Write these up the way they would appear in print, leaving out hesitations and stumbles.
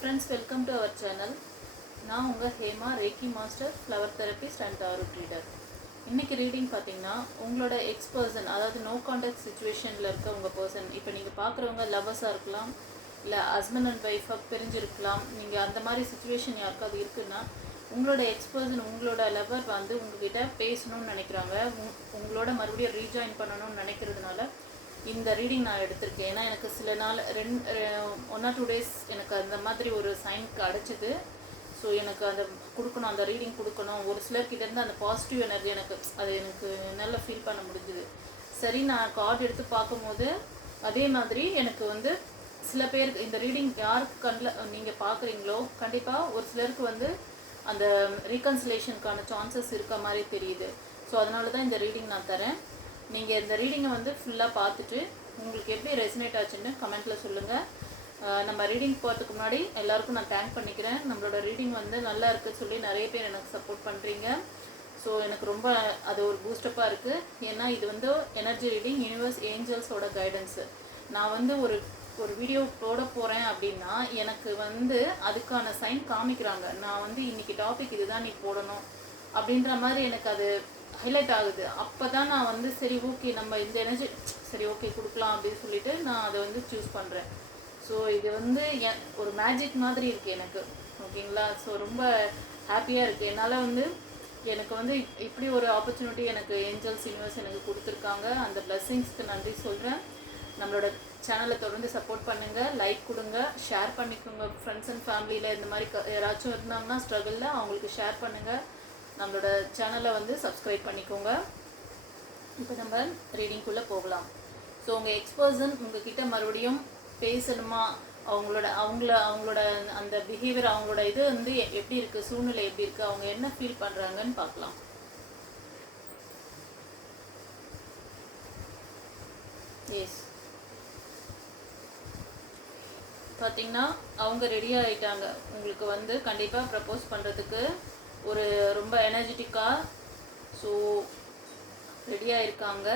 Friends, welcome to our channel. நான் உங்கள் Hema reiki master, flower therapist and tarot reader. இன்றைக்கி reading பார்த்தீங்கன்னா உங்களோட எக்ஸ் பர்சன், அதாவது நோ கான்டாக்ட் சுச்சுவேஷனில் இருக்க உங்கள் பர்சன், இப்போ நீங்கள் பார்க்குறவங்க லவ்வர்ஸாக இருக்கலாம், இல்லை ஹஸ்பண்ட் அண்ட் ஒய்ஃபாக பிரிஞ்சிருக்கலாம். நீங்கள் அந்த மாதிரி சுச்சுவேஷன் யாருக்காவது இருக்குன்னா உங்களோட எக்ஸ் பர்சன், உங்களோட லவர் வந்து உங்ககிட்ட பேசணும்னு நினைக்கிறாங்க, உங்களோட மறுபடியும் ரீஜாயின் பண்ணணும்னு நினைக்கிறதுனால இந்த ரீடிங் நான் எடுத்திருக்கேன். ஏன்னா எனக்கு சில நாள் 1 or 2 days எனக்கு அந்த மாதிரி ஒரு சைன் கிடச்சிது. ஸோ எனக்கு அந்த கொடுக்கணும், அந்த ரீடிங் கொடுக்கணும். ஒரு சிலர்கிட்டேருந்து அந்த பாசிட்டிவ் எனர்ஜி எனக்கு நல்லா ஃபீல் பண்ண முடிஞ்சுது. சரி, நான் கார்டு எடுத்து பார்க்கும்போது அதே மாதிரி எனக்கு வந்து சில பேருக்கு இந்த ரீடிங் யாருக்கு கண்ணில் நீங்கள் பார்க்குறீங்களோ கண்டிப்பாக ஒரு சிலருக்கு வந்து அந்த ரீகன்சிலேஷனுக்கான சான்சஸ் இருக்க மாதிரி தெரியுது. ஸோ அதனால தான் இந்த ரீடிங் நான் தரேன். நீங்கள் இந்த ரீடிங்கை வந்து ஃபுல்லாக பார்த்துட்டு உங்களுக்கு எப்படி ரெசனேட் ஆச்சுன்னு கமெண்ட்டில் சொல்லுங்கள். நம்ம ரீடிங் போகிறதுக்கு முன்னாடி எல்லாருக்கும் நான் தேங்க் பண்ணிக்கிறேன். நம்மளோட ரீடிங் வந்து நல்லா இருக்குன்னு சொல்லி நிறைய பேர் எனக்கு சப்போர்ட் பண்ணுறீங்க. ஸோ எனக்கு ரொம்ப அது ஒரு பூஸ்டப்பாக இருக்குது. ஏன்னா இது வந்து எனர்ஜி ரீடிங், யூனிவர்ஸ் ஏஞ்சல்ஸோட கைடன்ஸு. நான் வந்து ஒரு வீடியோ போட போகிறேன் அப்படின்னா எனக்கு வந்து அதுக்கான சைன் காமிக்கிறாங்க. நான் வந்து இன்றைக்கி டாபிக் இதுதான் நீ போடணும் அப்படின்ற மாதிரி எனக்கு அது ஹைலைட் ஆகுது. அப்போ தான் நான் வந்து சரி ஓகே நம்ம இந்த எனர்ஜி சரி ஓகே கொடுக்கலாம் அப்படின்னு சொல்லிட்டு நான் அதை வந்து சூஸ் பண்ணுறேன். ஸோ இது வந்து ஒரு மேஜிக் மாதிரி இருக்குது எனக்கு, ஓகேங்களா? ஸோ ரொம்ப ஹாப்பியாக இருக்குது. என்னால் வந்து எனக்கு வந்து இப்படி ஒரு ஆப்பர்ச்சுனிட்டி எனக்கு ஏஞ்சல்ஸ் யூனிவர்ஸ் எனக்கு கொடுத்துருக்காங்க. அந்த பிளெஸ்ஸிங்ஸ்க்கு நன்றி சொல்கிறேன். நம்மளோட சேனலை தொடர்ந்து சப்போர்ட் பண்ணுங்கள், லைக் கொடுங்க, ஷேர் பண்ணிக்கோங்க. ஃப்ரெண்ட்ஸ் அண்ட் ஃபேமிலியில் இந்த மாதிரி யாராச்சும் இருந்தாங்கன்னா ஸ்ட்ரகிளில் அவங்களுக்கு ஷேர் பண்ணுங்கள். நம்மளோட சேனலை வந்து சப்ஸ்கிரைப் பண்ணிக்கோங்க. இப்போ நம்ம ரீடிங்குள்ளே போகலாம். ஸோ உங்கள் எக்ஸ்பர்சன் உங்ககிட்ட மறுபடியும் பேசணுமா, அவங்களோட அந்த பிஹேவியர், அவங்களோட இது வந்து எப்படி இருக்குது, சூழ்நிலை எப்படி இருக்குது, அவங்க என்ன ஃபீல் பண்ணுறாங்கன்னு பார்க்கலாம். எஸ், பார்த்தீங்கன்னா அவங்க ரெடி ஆகிட்டாங்க. உங்களுக்கு வந்து கண்டிப்பாக ப்ரப்போஸ் பண்ணுறதுக்கு ஒரு ரொம்ப எனர்ஜெட்டிக்காக ஸோ ரெடியாக இருக்காங்க.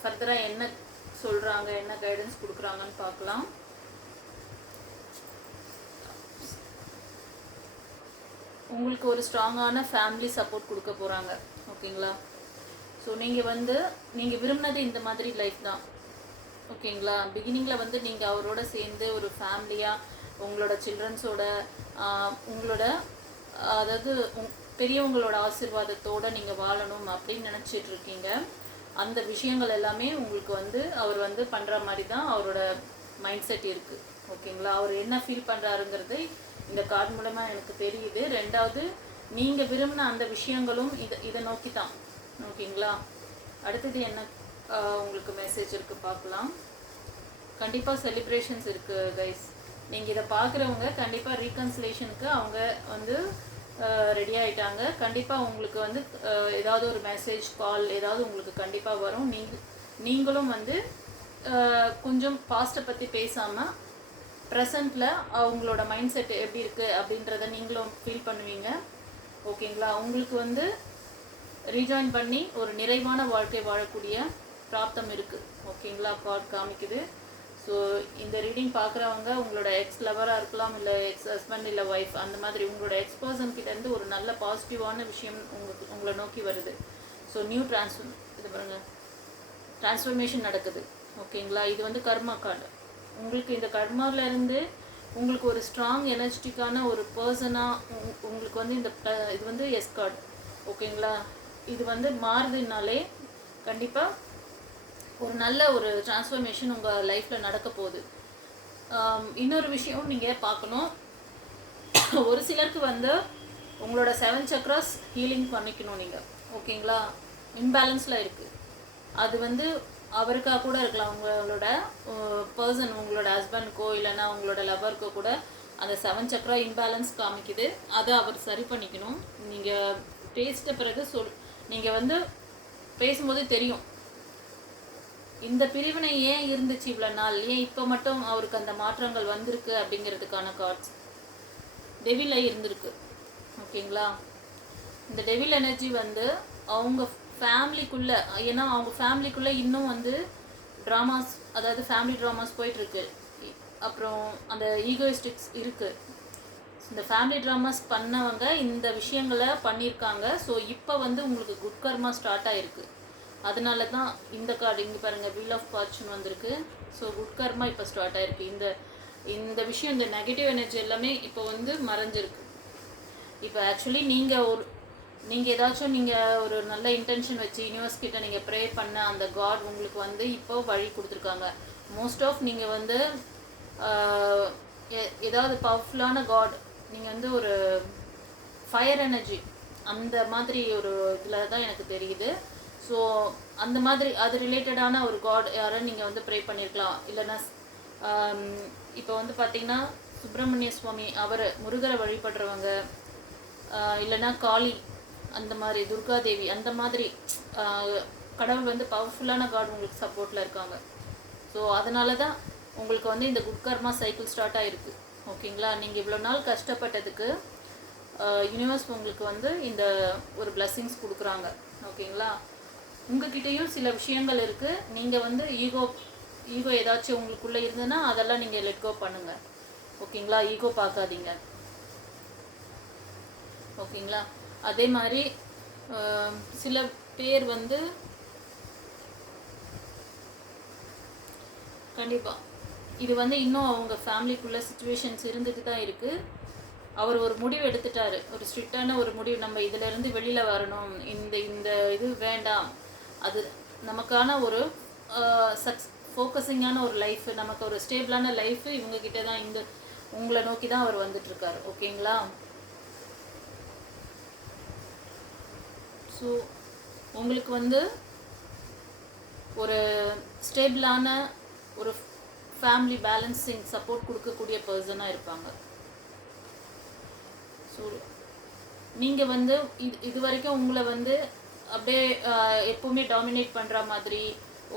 ஃபர்தராக என்ன சொல்கிறாங்க, என்ன கைடன்ஸ் கொடுக்குறாங்கன்னு பார்க்கலாம். உங்களுக்கு ஒரு ஸ்ட்ராங்கான ஃபேமிலி சப்போர்ட் கொடுக்க போகிறாங்க, ஓகேங்களா? ஸோ நீங்கள் விரும்பினது இந்த மாதிரி லைஃப் தான், ஓகேங்களா? பிகினிங்கில் வந்து நீங்கள் அவரோட சேர்ந்து ஒரு ஃபேமிலியாக உங்களோட சில்ட்ரன்ஸோட உங்களோட அதாவது பெரியவங்களோட ஆசீர்வாதத்தோடு நீங்கள் வாழணும் அப்படின்னு நினச்சிட்ருக்கீங்க. அந்த விஷயங்கள் எல்லாமே உங்களுக்கு வந்து அவர் வந்து பண்ணுற மாதிரி தான் அவரோட மைண்ட் செட் இருக்குது, ஓகேங்களா? அவர் என்ன ஃபீல் பண்ணுறாருங்கிறது இந்த கார்டு மூலமாக எனக்கு தெரியுது. ரெண்டாவது, நீங்கள் விரும்பின அந்த விஷயங்களும் இதை நோக்கி தான், ஓகேங்களா? அடுத்தது என்ன உங்களுக்கு மெசேஜ் இருக்குது பார்க்கலாம். கண்டிப்பாக செலிப்ரேஷன்ஸ் இருக்குது கைஸ். நீங்கள் இதை பார்க்குறவங்க கண்டிப்பாக ரீகன்சிலேஷனுக்கு அவங்க வந்து ரெடி ஆகிட்டாங்க. கண்டிப்பாக உங்களுக்கு வந்து ஏதாவது ஒரு மெசேஜ், கால் ஏதாவது உங்களுக்கு கண்டிப்பாக வரும். நீங்களும் வந்து கொஞ்சம் பாஸ்ட்டை பற்றி பேசாமல் ப்ரெசண்ட்டில் அவங்களோட மைண்ட் செட் எப்படி இருக்குது அப்படின்றத நீங்களும் ஃபீல் பண்ணுவீங்க, ஓகேங்களா? உங்களுக்கு வந்து ரீஜாயின் பண்ணி ஒரு நிறைவான வாழ்க்கை வாழக்கூடிய பிராப்தம் இருக்குது, ஓகேங்களா? கார்டு காமிக்குது. ஸோ இந்த ரீடிங் பார்க்குறவங்க உங்களோட எக்ஸ் லவராக இருக்கலாம், இல்லை எக்ஸ் ஹஸ்பண்ட், இல்லை ஒய்ஃப், அந்த மாதிரி உங்களோட எக்ஸ் பர்சன்கிட்டேருந்து ஒரு நல்ல பாசிட்டிவான விஷயம் உங்களை நோக்கி வருது. ஸோ நியூ ட்ரான்ஸ்ஃபர்மேஷன் நடக்குது, ஓகேங்களா? இது வந்து கர்மா கார்டு. உங்களுக்கு இந்த கர்மாவிலேருந்து உங்களுக்கு ஒரு ஸ்ட்ராங் எனர்ஜெட்டிக்கான ஒரு பர்சனாக உங்களுக்கு வந்து இது வந்து எஸ் கார்டு, ஓகேங்களா? இது வந்து மாறுதுனாலே கண்டிப்பாக ஒரு நல்ல ஒரு ட்ரான்ஸ்ஃபர்மேஷன் உங்கள் லைஃப்பில் நடக்க போகுது. இன்னொரு விஷயம் நீங்கள் பார்க்கணும், ஒரு சிலருக்கு வந்து உங்களோட 7 சக்ராஸ் ஹீலிங் பண்ணிக்கணும் நீங்கள், ஓகேங்களா? இம்பேலன்ஸில் இருக்குது. அது வந்து அவருக்காக கூட இருக்கலாம், உங்களோட பர்சன், உங்களோட ஹஸ்பண்டுக்கோ இல்லைன்னா உங்களோட லவருக்கோ கூட அந்த 7 சக்ரா இம்பேலன்ஸ் காமிக்குது. அதை அவர் சரி பண்ணிக்கணும். நீங்கள் பேசிட்ட பிறகு நீங்கள் வந்து பேசும்போது தெரியும் இந்த பிரிவினை ஏன் இருந்துச்சு இவ்வளோ நாள், ஏன் இப்போ மட்டும் அவருக்கு அந்த மாற்றங்கள் வந்திருக்கு அப்படிங்கிறதுக்கான கார்ட்ஸ் டெவில் இருந்திருக்கு, ஓகேங்களா? இந்த டெவில் எனர்ஜி வந்து அவங்க ஃபேமிலிக்குள்ளே, ஏன்னா அவங்க ஃபேமிலிக்குள்ளே இன்னும் வந்து ட்ராமாஸ், அதாவது ஃபேமிலி ட்ராமாஸ் போயிட்டுருக்கு. அப்புறம் அந்த ஈகோயிஸ்டிக்ஸ் இருக்குது. இந்த ஃபேமிலி ட்ராமாஸ் பண்ணவங்க இந்த விஷயங்களை பண்ணியிருக்காங்க. ஸோ இப்போ வந்து உங்களுக்கு குட் கர்மா ஸ்டார்ட் ஆகிருக்கு. அதனால தான் இந்த கார்டு இங்கே பாருங்கள், வீல் ஆஃப் ஃபார்ச்சூன் வந்திருக்கு. ஸோ குட் கர்மா இப்போ ஸ்டார்ட் ஆகிருக்கு. இந்த விஷயம், இந்த நெகட்டிவ் எனர்ஜி எல்லாமே இப்போ வந்து மறைஞ்சிருக்கு. இப்போ ஆக்சுவலி நீங்கள் ஏதாச்சும் நீங்கள் ஒரு நல்ல இன்டென்ஷன் வச்சு யூனிவர்ஸ் கிட்ட நீங்கள் ப்ரே பண்ண அந்த காட் உங்களுக்கு வந்து இப்போ வழி கொடுத்துருக்காங்க. மோஸ்ட் ஆஃப் நீங்கள் வந்து ஏதாவது பவர்ஃபுல்லான காட், நீங்கள் வந்து ஒரு ஃபயர் எனர்ஜி அந்த மாதிரி ஒரு இதில் தான் எனக்கு தெரியுது. ஸோ அந்த மாதிரி அது ரிலேட்டடான ஒரு காட் யாரை நீங்கள் வந்து ப்ரே பண்ணியிருக்கலாம். இல்லைன்னா இப்போ வந்து பார்த்திங்கன்னா சுப்பிரமணிய சுவாமி, அவர் முருகரை வழிபடுறவங்க, இல்லைன்னா காளி அந்த மாதிரி, துர்காதேவி அந்த மாதிரி கடவுள் வந்து பவர்ஃபுல்லான காட் உங்களுக்கு சப்போர்ட்டில் இருக்காங்க. ஸோ அதனால தான் உங்களுக்கு வந்து இந்த குட் கர்மா சைக்கிள் ஸ்டார்ட் ஆகிருக்கு. ஓகேங்களா? நீங்கள் இவ்வளோ நாள் கஷ்டப்பட்டதுக்கு யூனிவர்ஸ் உங்களுக்கு வந்து இந்த ஒரு பிளெஸ்ஸிங்ஸ் கொடுக்குறாங்க. ஓகேங்களா? உங்ககிட்டயும் சில விஷயங்கள் இருக்குது. நீங்கள் வந்து ஈகோ ஏதாச்சும் உங்களுக்குள்ளே இருந்ததுன்னா அதெல்லாம் நீங்கள் லெட் கோ பண்ணுங்கள். ஓகேங்களா? ஈகோ பார்க்காதீங்க. ஓகேங்களா? அதே மாதிரி சில பேர் வந்து கண்டிப்பாக இது வந்து இன்னும் அவங்க ஃபேமிலிக்குள்ளே சுச்சுவேஷன்ஸ் இருந்துட்டு தான் இருக்குது. அவர் ஒரு முடிவு எடுத்துட்டாரு, ஒரு ஸ்ட்ரிக்டான ஒரு முடிவு, நம்ம இதிலேருந்து வெளியில் வரணும், இந்த இது வேண்டாம், அது நமக்கான ஒரு ஃபோக்கஸிங்கான ஒரு லைஃப், நமக்கு ஒரு ஸ்டேபிளான லைஃப் இவங்கக்கிட்ட தான், உங்களை நோக்கி தான் அவர் வந்துட்டுருக்காரு. ஓகேங்களா? ஸோ உங்களுக்கு வந்து ஒரு ஸ்டேபிளான ஒரு ஃபேமிலி பேலன்சிங் சப்போர்ட் கொடுக்கக்கூடிய பர்சனாக இருப்பாங்க. ஸோ நீங்கள் வந்து இது வரைக்கும் உங்களை வந்து அப்படியே எப்போவுமே டாமினேட் பண்ணுற மாதிரி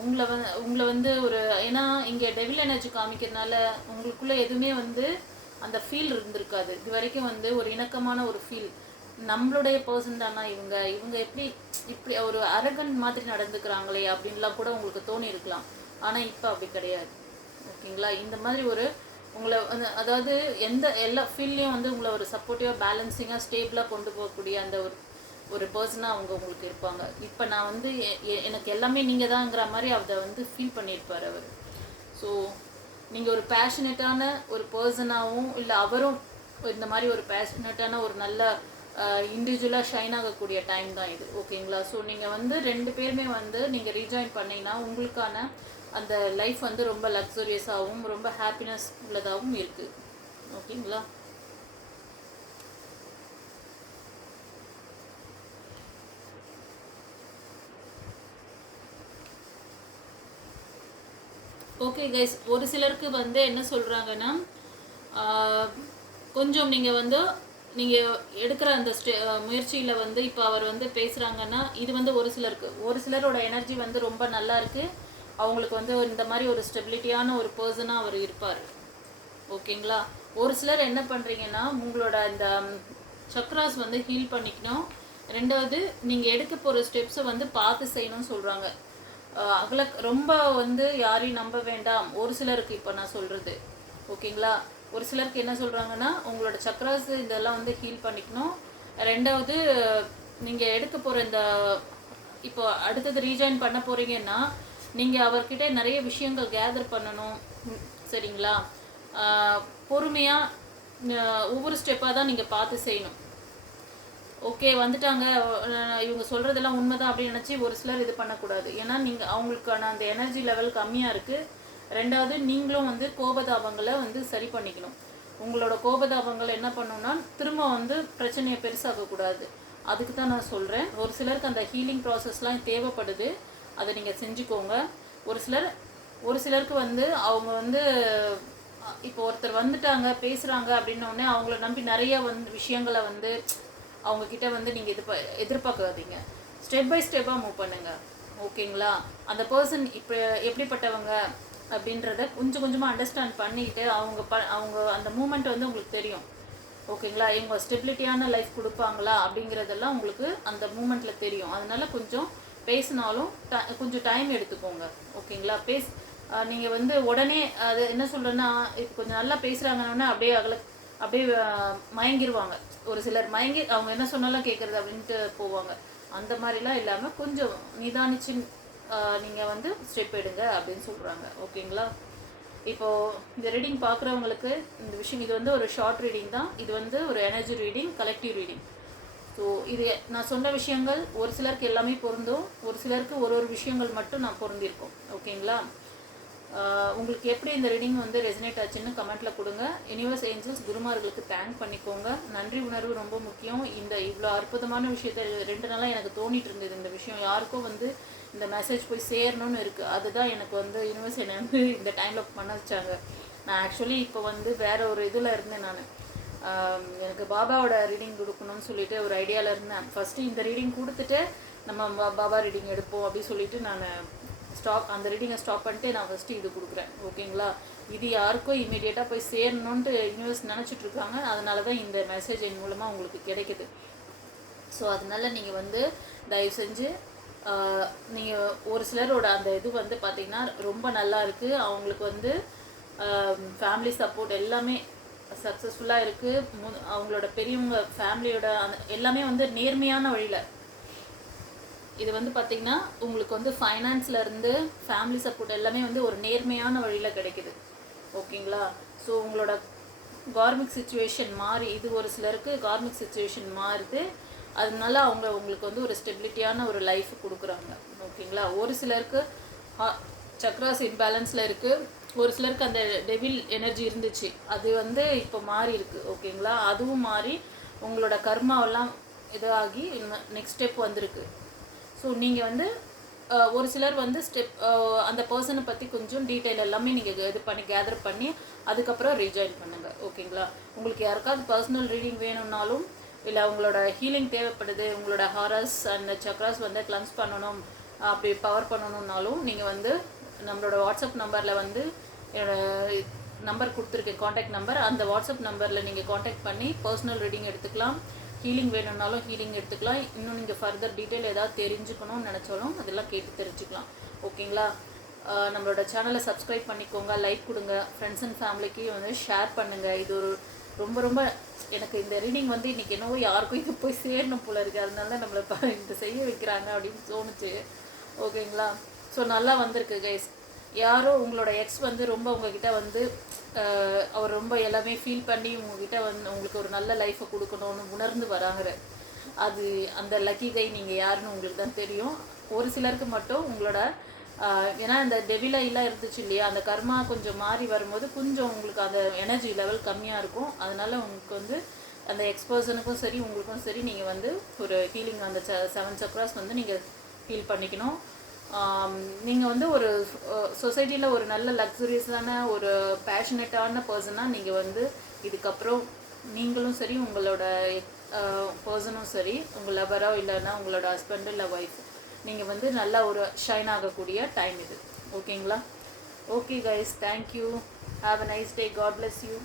உங்களை வந்து ஒரு, ஏன்னா இங்கே டெவில் எனர்ஜி காமிக்கிறதுனால உங்களுக்குள்ளே எதுவுமே வந்து அந்த ஃபீல் இருந்திருக்காது. இது வரைக்கும் வந்து ஒரு இணக்கமான ஒரு ஃபீல், நம்மளுடைய பர்சன் தானா இவங்க இப்படி ஒரு அரகன் மாதிரி நடந்துக்கிறாங்களே அப்படின்லாம் கூட உங்களுக்கு தோணி இருக்கலாம். ஆனால் இப்போ அப்படி கிடையாது. ஓகேங்களா? இந்த மாதிரி ஒரு உங்களை அதாவது எல்லா ஃபீல்ட்லேயும் வந்து உங்களை ஒரு சப்போர்ட்டிவாக பேலன்சிங்காக ஸ்டேபிளாக கொண்டு போகக்கூடிய அந்த ஒரு பர்சனாக உங்களுக்கு இருப்பாங்க. இப்போ நான் வந்து எனக்கு எல்லாமே நீங்கள் தான்ங்கிற மாதிரி அதை வந்து ஃபீல் பண்ணியிருப்பார் அவர். ஸோ நீங்கள் ஒரு பேஷனட்டான ஒரு பர்சனாகவும், இல்லை அவரும் இந்த மாதிரி ஒரு பேஷனட்டான ஒரு நல்ல இண்டிவிஜுவலாக ஷைன் ஆகக்கூடிய டைம் தான் இது. ஓகேங்களா? ஸோ நீங்கள் வந்து 2 பேருமே வந்து நீங்கள் ரீஜாயின் பண்ணிங்கன்னா உங்களுக்கான அந்த லைஃப் வந்து ரொம்ப லக்ஸரியஸாகவும் ரொம்ப ஹாப்பினஸ் உள்ளதாகவும் இருக்குது. ஓகேங்களா? ஓகே கைஸ், ஒரு சிலருக்கு வந்து என்ன சொல்கிறாங்கன்னா, கொஞ்சம் நீங்கள் எடுக்கிற அந்த முயற்சியில் வந்து இப்போ அவர் வந்து பேசுகிறாங்கன்னா, இது வந்து ஒரு சிலரோட எனர்ஜி வந்து ரொம்ப நல்லா இருக்குது. அவங்களுக்கு வந்து இந்த மாதிரி ஒரு ஸ்டெபிலிட்டியான ஒரு பர்சனாக அவர் இருப்பார். ஓகேங்களா? ஒரு சிலர் என்ன பண்ணுறீங்கன்னா, உங்களோட இந்த சக்ராஸ் வந்து ஹீல் பண்ணிக்கணும். 2வது, நீங்கள் எடுக்க போகிற ஸ்டெப்ஸை வந்து பார்த்து செய்யணும்னு சொல்கிறாங்க. ரொம்ப வந்து யாரையும் நம்ப வேண்டாம். ஒரு சிலருக்கு இப்போ நான் சொல்கிறது. ஓகேங்களா? ஒரு சிலருக்கு என்ன சொல்கிறாங்கன்னா, உங்களோட சக்ராஸ் இதெல்லாம் வந்து ஹீல் பண்ணிக்கணும். 2வது, நீங்கள் எடுக்க போகிற இந்த இப்போ அடுத்தது ரீஜாயின் பண்ண போகிறீங்கன்னா, நீங்கள் அவர்கிட்ட நிறைய விஷயங்கள் கேதர் பண்ணணும். சரிங்களா? பொறுமையாக ஒவ்வொரு ஸ்டெப்பாக தான் நீங்கள் பார்த்து செய்யணும். ஓகே வந்துட்டாங்க, இவங்க சொல்கிறதெல்லாம் உண்மை தான் அப்படின்னு நினச்சி ஒரு சிலர் இது பண்ணக்கூடாது. ஏன்னா நீங்கள் அவங்களுக்கான அந்த எனர்ஜி லெவல் கம்மியாக இருக்குது. 2வது, நீங்களும் வந்து கோபதாபங்களை வந்து சரி பண்ணிக்கணும். உங்களோட கோபதாபங்களை என்ன பண்ணணும்னா திரும்ப வந்து பிரச்சனையை பெருசாகக்கூடாது. அதுக்கு தான் நான் சொல்கிறேன். ஒரு சிலருக்கு அந்த ஹீலிங் ப்ராசஸ்லாம் தேவைப்படுது, அதை நீங்கள் செஞ்சுக்கோங்க. ஒரு சிலருக்கு வந்து அவங்க வந்து இப்போ ஒருத்தர் வந்துட்டாங்க பேசுகிறாங்க அப்படின்னோடனே அவங்கள நம்பி நிறைய விஷயங்களை வந்து அவங்கக்கிட்ட வந்து நீங்கள் எதிர்பார்க்காதீங்க. ஸ்டெப் பை ஸ்டெப்பாக மூவ் பண்ணுங்கள். ஓகேங்களா? அந்த பர்சன் இப்போ எப்படிப்பட்டவங்க அப்படின்றத கொஞ்சமாக அண்டர்ஸ்டாண்ட் பண்ணிக்கிட்டு அவங்க அந்த மூமெண்ட் வந்து உங்களுக்கு தெரியும். ஓகேங்களா? இவங்க ஸ்டெபிலிட்டியான லைஃப் கொடுப்பாங்களா அப்படிங்கிறதெல்லாம் உங்களுக்கு அந்த மூமெண்ட்டில் தெரியும். அதனால கொஞ்சம் பேசினாலும் கொஞ்சம் டைம் எடுத்துக்கோங்க. ஓகேங்களா? நீங்கள் வந்து உடனே அது என்ன சொல்கிறேன்னா, இப்போ கொஞ்சம் நல்லா பேசுகிறாங்கன்னா அப்படியே மயங்கிடுவாங்க. ஒரு சிலர் மயங்கி அவங்க என்ன சொன்னாலும் கேட்குறது அப்படின்ட்டு போவாங்க. அந்த மாதிரிலாம் இல்லாமல் கொஞ்சம் நிதானிச்சு நீங்கள் வந்து ஸ்டெப் எடுங்க அப்படின்னு சொல்கிறாங்க. ஓகேங்களா? இப்போது இந்த ரீடிங் பார்க்குறவங்களுக்கு இந்த விஷயம், இது வந்து ஒரு ஷார்ட் ரீடிங் தான். இது வந்து ஒரு energy reading, collective reading. So இது நான் சொன்ன விஷயங்கள் ஒரு சிலருக்கு எல்லாமே பொருந்தும், ஒரு சிலருக்கு ஒரு விஷயங்கள் மட்டும் நான் பொருந்திருக்கோம். ஓகேங்களா? உங்களுக்கு எப்படி இந்த ரீடிங் வந்து ரெசனேட் ஆச்சுன்னு கமெண்ட்டில் கொடுங்க. யூனிவர்ஸ் ஏஞ்சல்ஸ் குருமார்களுக்கு தேங்க் பண்ணிக்கோங்க. நன்றி உணர்வு ரொம்ப முக்கியம். இந்த இவ்வளோ அற்புதமான விஷயத்த 2 நாளாக எனக்கு தோணிட்டு இருந்தது. இந்த விஷயம் யாருக்கும் வந்து இந்த மெசேஜ் போய் சேரணும்னு இருக்குது. அதுதான் எனக்கு வந்து யூனிவர்ஸ் என்னை வந்து இந்த டைமில் பண்ண வச்சாங்க. நான் ஆக்சுவலி இப்போ வந்து வேறு ஒரு இதில் இருந்தேன். நான் எனக்கு பாபாவோட ரீடிங் கொடுக்கணும்னு சொல்லிட்டு ஒரு ஐடியாவில் இருந்தேன். ஃபஸ்ட்டு இந்த ரீடிங் கொடுத்துட்டு நம்ம பாபா ரீடிங் எடுப்போம் அப்படின்னு சொல்லிட்டு நான் அந்த ரீடிங்கை ஸ்டாப் பண்ணிட்டு நான் ஃபஸ்ட்டு இது கொடுக்குறேன். ஓகேங்களா? இது யாருக்கும் இமீடியட்டாக போய் சேரணுன்ட்டு யூனிவர்ஸ் நினச்சிட்ருக்காங்க. அதனால தான் இந்த மெசேஜ் என் மூலமாக உங்களுக்கு கிடைக்குது. ஸோ அதனால நீங்கள் வந்து தயவு செஞ்சு நீங்கள் ஒரு சிலரோட அந்த இது வந்து பார்த்திங்கன்னா ரொம்ப நல்லா இருக்குது. அவங்களுக்கு வந்து ஃபேமிலி சப்போர்ட் எல்லாமே சக்ஸஸ்ஃபுல்லாக இருக்குது. அவங்களோட பெரியவங்க ஃபேமிலியோட அந்த எல்லாமே வந்து நேர்மையான வழியில். இது வந்து பார்த்திங்கன்னா உங்களுக்கு வந்து ஃபைனான்ஸ்லேருந்து ஃபேமிலி சப்போர்ட் எல்லாமே வந்து ஒரு நேர்மையான வழியில் கிடைக்குது. ஓகேங்களா? ஸோ உங்களோட கார்மிக் சுச்சுவேஷன் மாறி, இது ஒரு சிலருக்கு கார்மிக் சுச்சுவேஷன் மாறுது. அதனால உங்களுக்கு வந்து ஒரு ஸ்டெபிலிட்டியான ஒரு லைஃப் கொடுக்குறாங்க. ஓகேங்களா? ஒரு சிலருக்கு சக்ராஸ் இன்பேலன்ஸில் இருக்குது. ஒரு சிலருக்கு அந்த டெவில் எனர்ஜி இருந்துச்சு, அது வந்து இப்போ மாறி இருக்குது. ஓகேங்களா? அதுவும் மாறி உங்களோட கர்மாவெல்லாம் இதாகி நெக்ஸ்ட் ஸ்டெப் வந்திருக்கு. ஸோ நீங்கள் வந்து ஒரு சிலர் வந்து அந்த பர்சனை பற்றி கொஞ்சம் டீட்டெயில் எல்லாமே நீங்கள் இது பண்ணி கேதர் பண்ணி அதுக்கப்புறம் ரீஜாயின் பண்ணுங்கள். ஓகேங்களா? உங்களுக்கு யாருக்காவது பர்சனல் ரீடிங் வேணும்னாலும், இல்லை உங்களோட ஹீலிங் தேவைப்படுது, உங்களோட ஹாரஸ் அண்ட் சக்ராஸ் வந்து கிளன்ஸ் பண்ணணும், அப்படி பவர் பண்ணணுன்னாலும் நீங்கள் வந்து நம்மளோட வாட்ஸ்அப் நம்பரில் வந்து என்னோடய நம்பர் கொடுத்துருக்கேன், காண்டாக்ட் நம்பர். அந்த வாட்ஸ்அப் நம்பரில் நீங்கள் காண்டாக்ட் பண்ணி பர்சனல் ரீடிங் எடுத்துக்கலாம். ஹீலிங் வேணும்னாலும் ஹீலிங் எடுத்துக்கலாம். இன்னும் நீங்கள் ஃபர்தர் டீட்டெயில் ஏதாவது தெரிஞ்சுக்கணும்னு நினச்சாலும் அதெல்லாம் கேட்டு தெரிஞ்சுக்கலாம். ஓகேங்களா? நம்மளோட சேனலை சப்ஸ்கிரைப் பண்ணிக்கோங்க, லைக் கொடுங்க, ஃப்ரெண்ட்ஸ் அண்ட் ஃபேமிலிக்கு வந்து ஷேர் பண்ணுங்கள். இது ஒரு ரொம்ப ரொம்ப எனக்கு இந்த ரீடிங் வந்து இன்றைக்கி என்னவோ யாருக்கும் இது போய் சேரணும் போல இருக்குது. அதனால நம்மளை இந்த செய்ய வைக்கிறாங்க அப்படின்னு தோணுச்சு. ஓகேங்களா? ஸோ நல்லா வந்திருக்கு கைஸ். யாரோ உங்களோட எக்ஸ் வந்து ரொம்ப உங்ககிட்ட வந்து அவர் ரொம்ப எல்லாமே ஃபீல் பண்ணி உங்ககிட்ட வந்து உங்களுக்கு ஒரு நல்ல லைஃப்பை கொடுக்கணும்னு உணர்ந்து வராங்க. அது அந்த லக்கி கை நீங்கள் யாருன்னு உங்களுக்கு தான் தெரியும். ஒரு சிலருக்கு மட்டும் உங்களோட ஏன்னா இந்த டெவிலைலாம் இருந்துச்சு இல்லையா, அந்த கர்மா கொஞ்சம் மாறி வரும்போது கொஞ்சம் உங்களுக்கு அந்த எனர்ஜி லெவல் கம்மியாக இருக்கும். அதனால் உங்களுக்கு வந்து அந்த எக்ஸ்பர்சனுக்கும் சரி உங்களுக்கும் சரி நீங்கள் வந்து ஒரு ஹீலிங் அந்த 7 சக்ராஸ் வந்து நீங்கள் ஃபீல் பண்ணிக்கணும். நீங்கள் வந்து ஒரு சொசைட்டியில் ஒரு நல்ல லக்ஸுரியஸான ஒரு பேஷனட்டான பர்சனாக நீங்கள் வந்து இதுக்கப்புறம் நீங்களும் சரி உங்களோட பர்சனும் சரி, உங்கள் லவரோ இல்லைன்னா உங்களோட ஹஸ்பண்டு இல்லை ஒய்ஃப், நீங்கள் வந்து நல்லா ஒரு ஷைன் ஆகக்கூடிய டைம் இது. ஓகேங்களா? Okay guys, thank you. Have a nice day. God bless you.